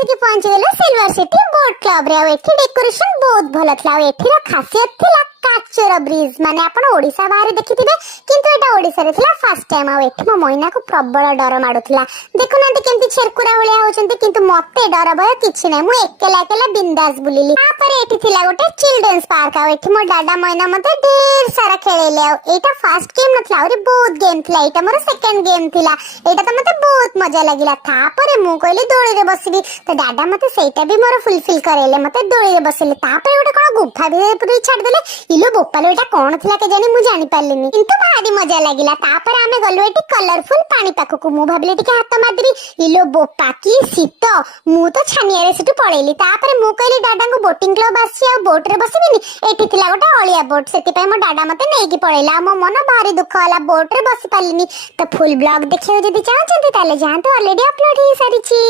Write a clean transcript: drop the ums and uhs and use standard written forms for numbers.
ଆସିକି ପହଞ୍ଚିଗଲେ silver city boat club ରେ। ଆଉ ଏଠି ଡେକୋରେସନ ବହୁତ ଭଲ ଥିଲା। ଆଉ ଏଠିର ଖାସିୟତ ଥିଲା କାଚର ବ୍ରିଜ, ମାନେ ଆପଣ ଓଡିଶା ବାହାରେ ଦେଖିଥିବେ କିନ୍ତୁ ଏଟା ଓଡିଶାରେ ଥିଲା ଫାର୍ଷ୍ଟ ଟାଇମ। ଆଉ ଏଠି ମୋ ମଇନାକୁ ପ୍ରବଳ ଡର ମାଡୁଥିଲା। ଦେଖୁନାହାନ୍ତି କେମିତି ଛେରକୁରା ଭଳିଆ ହଉଛନ୍ତି, କିନ୍ତୁ ମତେ ଡର ଭୟ କିଛି ନାହିଁ। ମୁଁ ଏକେଲା ଏକେଲା ବିନ୍ଦାସ ବୁଲିଲି। ତାପରେ ଏଠି ଥିଲା ଗୋଟେ ଚିଲଡ୍ରେନ୍ସ ପାର୍କ। ଆଉ ଏଠି ମୋ ଡାଡା ମଇନା ମତେ ଢେର ସାରା ଖେଳେଇଲେ। ଆଉ ଏଇଟା ଫାର୍ଷ୍ଟ ଗେମ୍ ନଥିଲା, ଆହୁରି ବହୁତ ଗେମ୍ ଥିଲା। ଏଇଟା ମୋର ସେକେଣ୍ଡ ଗେମ୍ ଥିଲା। ଏଇଟା ତ ମତେ ବହୁତ ମଜା ଲାଗିଲା। ତାପରେ ମୁଁ କହିଲି ଦୋଳିରେ ବସିବି, ତ ଡାଡା ମତେ ସେଇଟା ବି ମୋର ଫୁଲଫିଲ କରେଇଲେ, ମତେ ଦୋଳିରେ ବସିଲେ। ତାପରେ ଗୋଟେ କଣ ଗୁମ୍ଫା ଭିତରେ ଛାଡିଦେଲେ। ଇଲୋ ବୋପାଲୋ, ଏଇଟା କଣ ଥିଲା କେଜାଣି, ମୁଁ ଜାଣିପାରିଲିନି, କିନ୍ତୁ ଭାରି ମଜା ଲାଗିଲା। ତାପରେ ଆମେ ଗଲୁ ଏଠି କଲରଫୁଲ ପାଣି ପାଖକୁ। ମୁଁ ଭାବିଲି ଟିକେ ହାତ ମାରିଦେବି, ଇଲୋ ବୋପା କି ଶୀତ, ମୁଁ ତ ଛାନିଆରେ ସେଠୁ ପଳେଇଲି। ତାପରେ ମୁଁ କହିଲି ଡାଡାଙ୍କୁ ବୋଟିଂ କ୍ଲବ ଆସିଛି, ଆଉ ବୋଟ ରେ ବସିବିନି। ଏଠି ଥିଲା ଗୋଟେ ଅଳିଆ ବୋଟ, ସେଥିପାଇଁ ମୋ ଡାଡା ମତେ ନେଇକି ପଳେଇଲା। ଆଉ ମୋ ମନ ଭାରି ଦୁଃଖ ହେଲା, ବୋଟ ରେ ବସି ପାରିଲିନି। ତ ଫୁଲ ବ୍ଲଗ ଦେଖିବାକୁ ଯଦି ଚାହୁଁଛନ୍ତି ତାହେଲେ ଯାଆନ୍ତୁ, ଅଲରେଡି ଅପଲୋଡ ହେଇସାରିଛି।